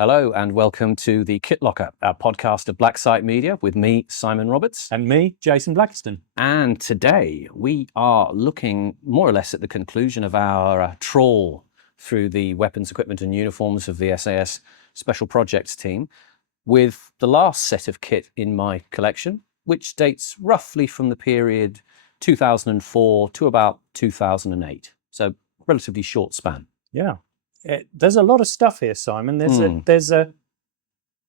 Hello and welcome to the Kit Locker, our podcast of Black Site Media with me, Simon Roberts. And me, Jason Blackiston. And today we are looking more or less at the conclusion of our trawl through the weapons, equipment and uniforms of the SAS Special Projects team with the last set of kit in my collection, which dates roughly from the period 2004 to about 2008. So relatively short span. Yeah. There's a lot of stuff here, Simon. There's a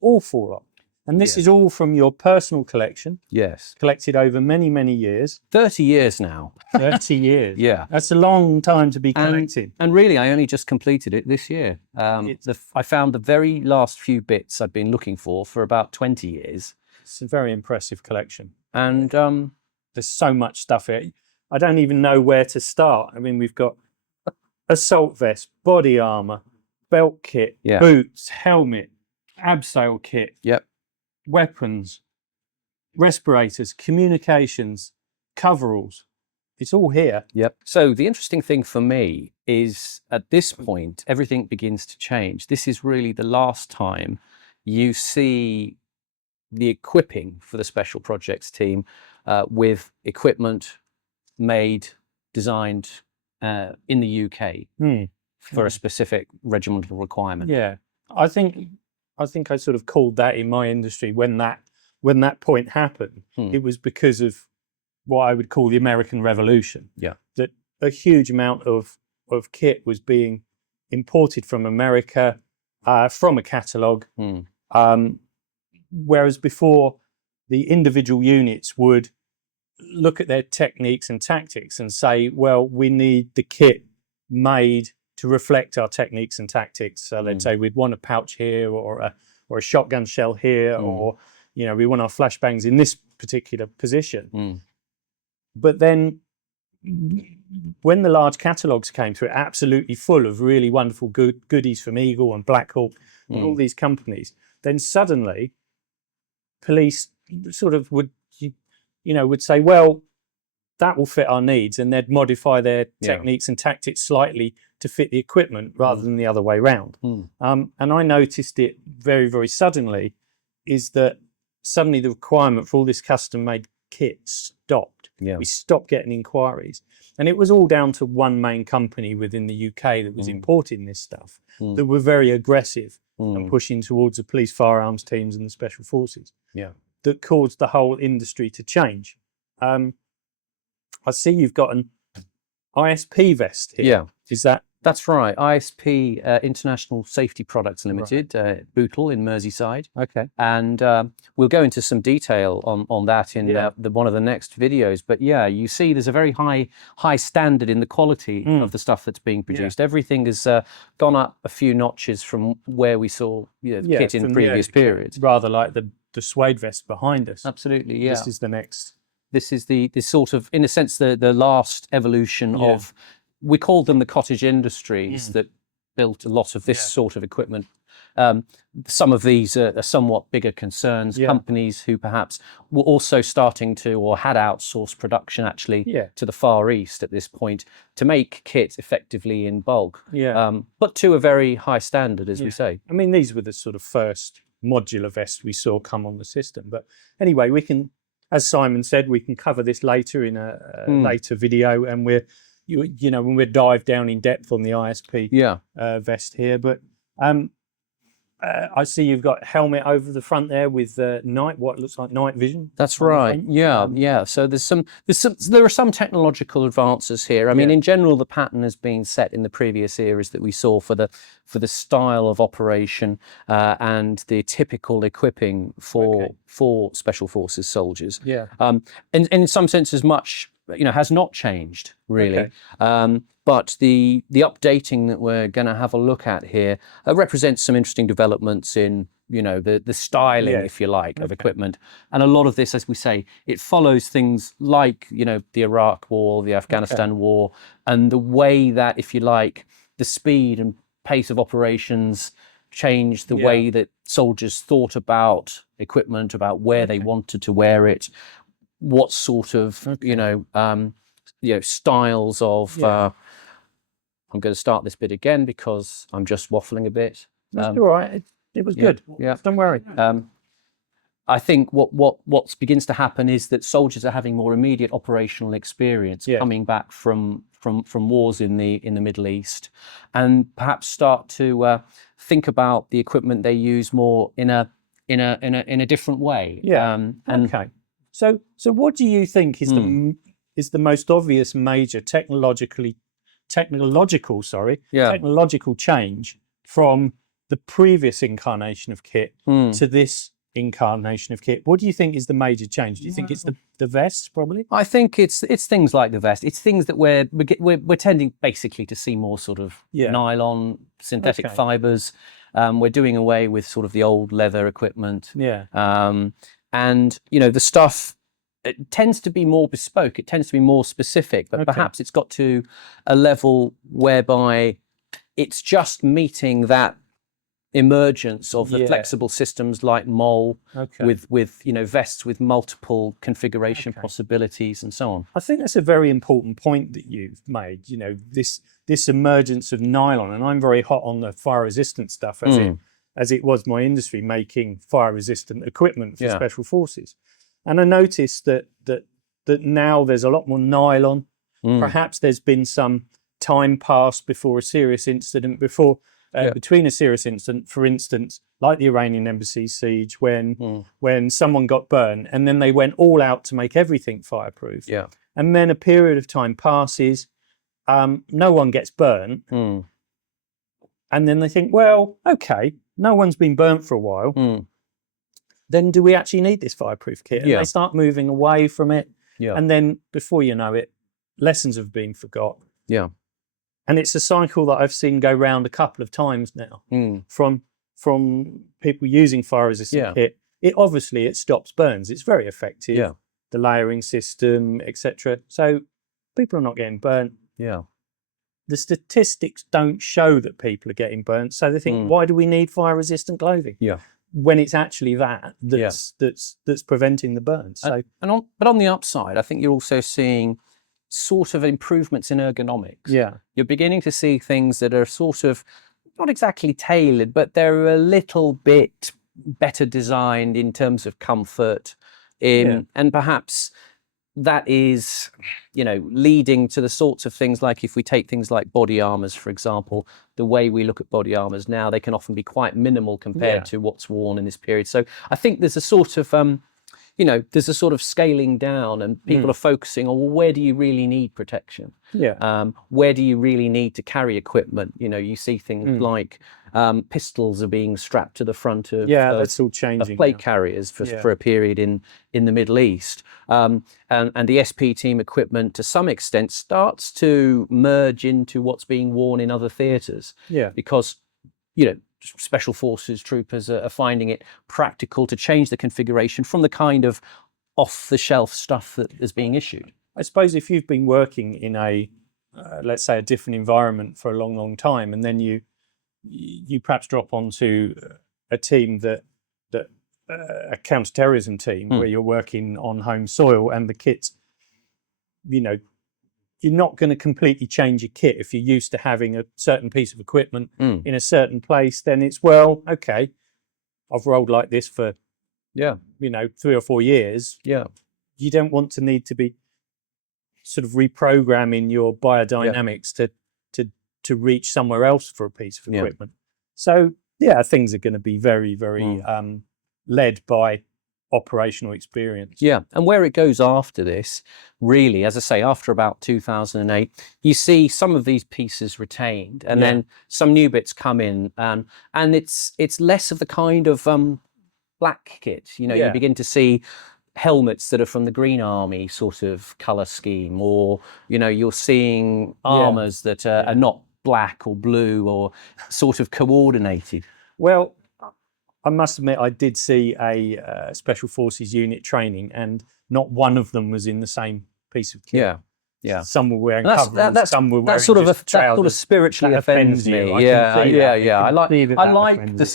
awful lot. And this is all from your personal collection. Yes. Collected over many, many years. 30 years now. 30 years. Yeah. That's a long time to be collecting. And really, I only just completed it this year. I found the very last few bits I've been looking for about 20 years. It's a very impressive collection. And there's so much stuff here. I don't even know where to start. I mean, we've got assault vest, body armour, belt kit, boots, helmet, abseil kit, weapons, respirators, communications, coveralls. It's all here. Yep. So the interesting thing for me is at this point, everything begins to change. This is really the last time you see the equipping for the Special Projects team with equipment made, designed in the UK for a specific regimental requirement. Yeah, I think I sort of called that in my industry when that point happened. It was because of what I would call the American Revolution. Yeah, that a huge amount of kit was being imported from America from a catalogue, whereas before the individual units would look at their techniques and tactics and say, well, we need the kit made to reflect our techniques and tactics. So let's say we'd want a pouch here or a shotgun shell here, or we want our flashbangs in this particular position. But then when the large catalogues came through, absolutely full of really wonderful goodies from Eagle and Black Hawk and all these companies, then suddenly police sort of would say, well, that will fit our needs, and they'd modify their techniques and tactics slightly to fit the equipment rather than the other way round. And I noticed it very, very suddenly, is that suddenly the requirement for all this custom-made kit stopped. We stopped getting inquiries. And it was all down to one main company within the UK that was importing this stuff, that were very aggressive and pushing towards the police firearms teams and the special forces. That caused the whole industry to change. I see you've got an ISP vest here. Is that? That's right. ISP, International Safety Products Limited, Bootle in Merseyside. Okay. And we'll go into some detail on that in one of the next videos. But yeah, you see there's a very high standard in the quality of the stuff that's being produced. Everything has gone up a few notches from where we saw kit in previous periods. Rather like the suede vest behind us. Absolutely, yeah. This is the next. This is the sort of, in a sense, the last evolution of, we called them the cottage industries that built a lot of this sort of equipment. Some of these are somewhat bigger concerns. Companies who perhaps were also starting to, or had outsourced production actually to the Far East at this point to make kit effectively in bulk. But to a very high standard, as we say. I mean, these were the sort of first modular vests we saw come on the system. But anyway, we can, as Simon said, we can cover this later in a later video, and when we dive down in depth on the ISP vest here. But I see you've got a helmet over the front there with what looks like night vision. That's right. Yeah. So there are some technological advances here. I mean, in general, the pattern has been set in the previous eras that we saw for the style of operation and the typical equipping for special forces soldiers. And in some senses, much has not changed really. But the updating that we're going to have a look at here represents some interesting developments in the styling, if you like, of equipment. And a lot of this, as we say, it follows things like the Iraq War, the Afghanistan War, and the way that, if you like, the speed and pace of operations changed the way that soldiers thought about equipment, about where they wanted to wear it, what sort of styles of I'm going to start this bit again because I'm just waffling a bit. That's all right. It was good. Yeah. Don't worry. I think what begins to happen is that soldiers are having more immediate operational experience coming back from wars in the Middle East, and perhaps start to think about the equipment they use more in a different way. Yeah. Okay. So what do you think is the most obvious major technological change from the previous incarnation of kit to this incarnation of kit? What do you think is the major change? Do you think it's the vests, probably? I think it's things like the vest. It's things that we're tending basically to see more sort of nylon, synthetic fibers. We're doing away with sort of the old leather equipment. Yeah. And the stuff, it tends to be more bespoke. It tends to be more specific, but perhaps it's got to a level whereby it's just meeting that emergence of the flexible systems like MOL with vests with multiple configuration possibilities and so on. I think that's a very important point that you've made. This emergence of nylon, and I'm very hot on the fire resistant stuff as it was my industry, making fire resistant equipment for special forces. And I noticed that now there's a lot more nylon. Perhaps there's been some time passed before a serious incident, between a serious incident, for instance, like the Iranian embassy siege, when someone got burned and then they went all out to make everything fireproof. Yeah. And then a period of time passes, no one gets burnt. And then they think, well, okay, no one's been burnt for a while. Then do we actually need this fireproof kit? And they start moving away from it. Yeah. And then before you know it, lessons have been forgot. Yeah. And it's a cycle that I've seen go round a couple of times now from people using fire resistant kit. It stops burns. It's very effective. Yeah. The layering system, etc. So people are not getting burnt. Yeah. The statistics don't show that people are getting burnt. So they think, why do we need fire resistant clothing? Yeah. When it's actually that's preventing the burns. So but on the upside, I think you're also seeing sort of improvements in ergonomics. Yeah. You're beginning to see things that are sort of not exactly tailored, but they're a little bit better designed in terms of comfort. And perhaps that is, leading to the sorts of things like, if we take things like body armors, for example, the way we look at body armors now, they can often be quite minimal compared to what's worn in this period. So I think there's a sort of there's a sort of scaling down, and people are focusing on, well, where do you really need protection? Yeah. Where do you really need to carry equipment? You see things like pistols are being strapped to the front of that's all changing of plate now. carriers for a period in the Middle East. And the SP team equipment, to some extent, starts to merge into what's being worn in other theatres. Yeah. Because, special forces troopers are finding it practical to change the configuration from the kind of off-the-shelf stuff that is being issued. I suppose if you've been working in a, let's say, a different environment for a long, long time, and then you perhaps drop onto a team a counter-terrorism team where you're working on home soil, and the kit's, you're not going to completely change your kit. If you're used to having a certain piece of equipment in a certain place, then it's, well, okay, I've rolled like this for 3 or 4 years. Yeah. You don't want to need to be sort of reprogramming your biodynamics to reach somewhere else for a piece of equipment. So things are going to be very, very led by operational experience. Yeah, and where it goes after this, really, as I say, after about 2008, you see some of these pieces retained, and then some new bits come in, and it's less of the kind of black kit. You begin to see helmets that are from the Green Army sort of colour scheme, or you're seeing armours that are not black or blue or sort of coordinated. Well, I must admit, I did see a Special Forces unit training, and not one of them was in the same piece of kit. Yeah. Yeah. Some were wearing And coveralls, some were wearing that sort of just trousers. that sort of spiritually That offends you. me. I Yeah, can see yeah, that. yeah. I like Offends the you.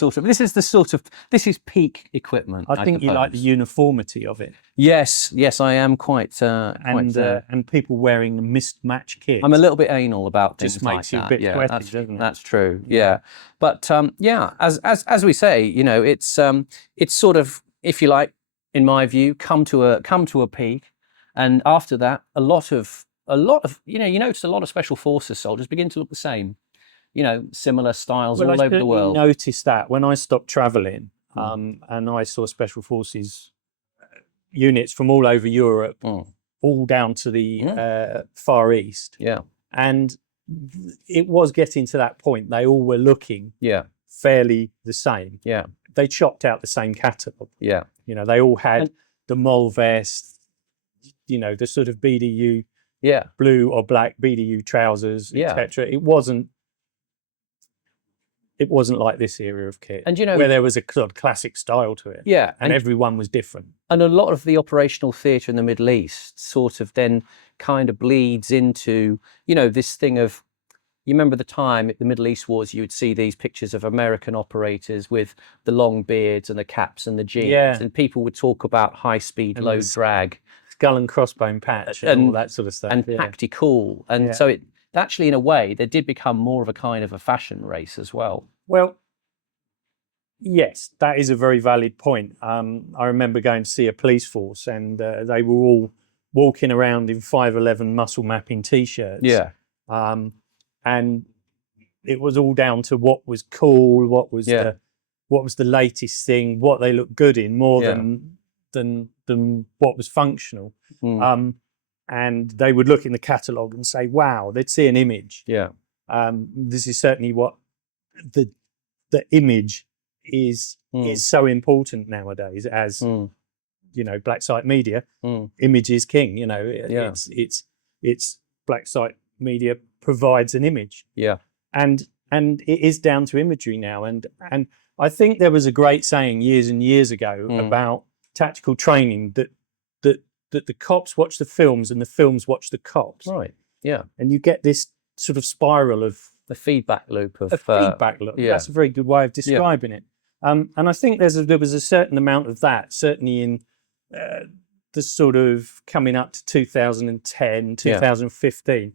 sort of this is peak equipment. I think you like the suppose. uniformity of it, Yes, yes, I am quite and people wearing mismatched kit. I'm a little bit anal about things just like makes you that. a bit Yeah, sweaty, that's doesn't it? that's true. Yeah, but yeah, as we say, you know, it's sort of, if you like, in my view, come to a peak, and after that, a lot of you notice a lot of special forces soldiers begin to look the same. You know, similar styles Well, I all over the certainly world. noticed that when I stopped travelling, and I saw special forces units from all over Europe, all down to the Far East. Yeah, And it was getting to that point. They all were looking yeah, fairly the same. yeah, They chopped out the same catalogue. yeah. You know, they all had the mole vest, you know, the sort of BDU, Yeah, blue or black BDU trousers, yeah. etc. It wasn't like this era of kit, And you know, where there was a sort of classic style to it. yeah, and everyone was different. And a lot of the operational theatre in the Middle East sort of then kind of bleeds into, you know, this thing of, you remember the time at the Middle East wars, you would see these pictures of American operators with the long beards and the caps and the jeans, and people would talk about high-speed, And low drag, skull and crossbone patch and all that sort of stuff, and tactical. And so it actually, in a way, there did become more of a kind of a fashion race as well. Well, yes, that is a very valid point. I remember going to see a police force, and they were all walking around in 511 muscle mapping t-shirts. Yeah. And it was all down to what was cool, what was the latest thing, what they looked good in, more than what was functional. And they would look in the catalogue and say, "Wow!" They'd see an image. Yeah. This is certainly what the image is so important nowadays, as you know, black site media. Image is king. You know, it's black site media provides an image. Yeah. And it is down to imagery now. And I think there was a great saying years and years ago about tactical training, that the cops watch the films and the films watch the cops. Right. Yeah. And you get this sort of spiral of the feedback loop of feedback loop. Yeah. That's a very good way of describing it. And I think there was a certain amount of that, certainly in the sort of coming up to 2010, 2015.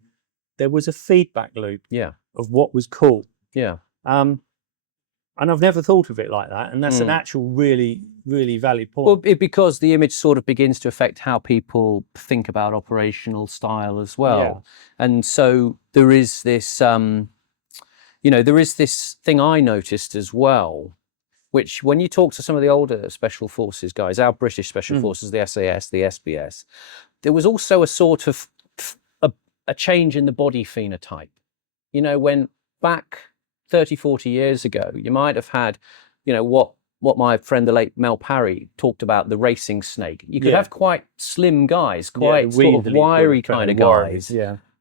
There was a feedback loop of what was cool. Yeah. And I've never thought of it like that. And that's an actual really, really valid point. Well, because the image sort of begins to affect how people think about operational style as well. Yeah. And so there is this, you know, there is this thing I noticed as well, which when you talk to some of the older special forces guys, our British special forces, the SAS, the SBS, there was also a sort of a change in the body phenotype. You know, when back 30, 40 years ago, you might have had, you know, what my friend, the late Mel Parry, talked about, the racing snake. You could have quite slim guys, quite sort of wiry kind of guys,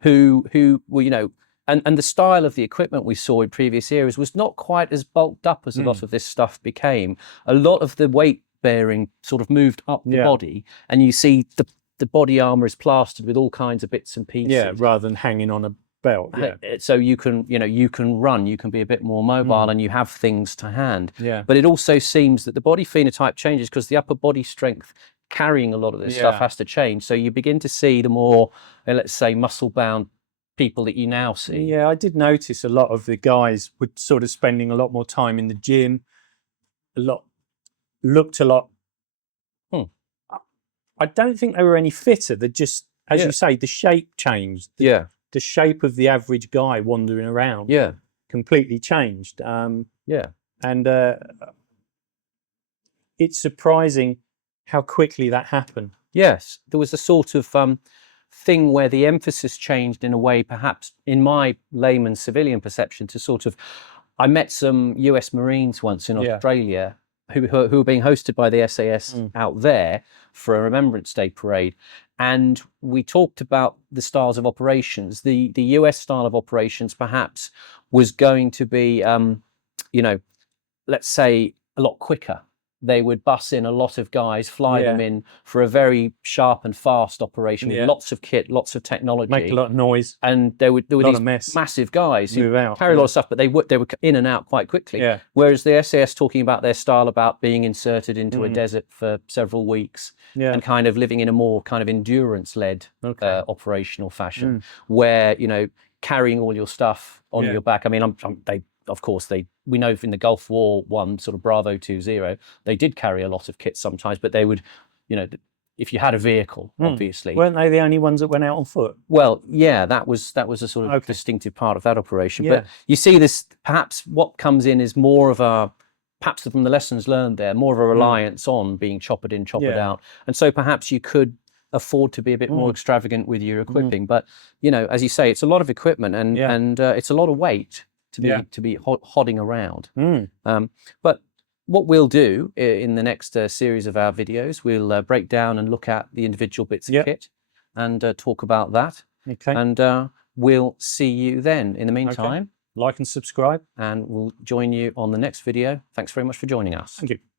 who were, you know, and the style of the equipment we saw in previous eras was not quite as bulked up as a lot of this stuff became. A lot of the weight bearing sort of moved up the body, and you see the body armor is plastered with all kinds of bits and pieces. Yeah, rather than hanging on a belt. Yeah. So you can, you know, you can run, you can be a bit more mobile, and you have things to hand. Yeah. But it also seems that the body phenotype changes because the upper body strength carrying a lot of this stuff has to change. So you begin to see the more, let's say, muscle-bound people that you now see. Yeah, I did notice a lot of the guys were sort of spending a lot more time in the gym. Looked a lot. I don't think they were any fitter. They just, as you say, the shape changed. The shape of the average guy wandering around completely changed. And it's surprising how quickly that happened. Yes, there was a sort of thing where the emphasis changed in a way, perhaps in my layman civilian perception, to sort of, I met some US Marines once in Australia who were being hosted by the SAS out there for a Remembrance Day parade. And we talked about the styles of operations. The US style of operations perhaps was going to be, you know, let's say a lot quicker, they would bus in a lot of guys, fly them in for a very sharp and fast operation with lots of kit, lots of technology. Make a lot of noise. And there were these massive guys who carry a lot of stuff, but they were in and out quite quickly. Yeah. Whereas the SAS talking about their style about being inserted into a desert for several weeks and kind of living in a more kind of endurance-led operational fashion, where, you know, carrying all your stuff on your back. I mean, we know in the Gulf War one, sort of Bravo 20, they did carry a lot of kit sometimes, but they would, you know, if you had a vehicle, obviously. Weren't they the only ones that went out on foot? Well, yeah, that was a sort of distinctive part of that operation. But you see this, perhaps what comes in is more of a, perhaps from the lessons learned there, more of a reliance on being choppered in, choppered out. And so perhaps you could afford to be a bit more extravagant with your equipping. But, you know, as you say, it's a lot of equipment and it's a lot of weight to be hodding around. But what we'll do in the next series of our videos, we'll break down and look at the individual bits of kit and talk about that. Okay. And we'll see you then. In the meantime, like and subscribe. and we'll join you on the next video. Thanks very much for joining us. Thank you.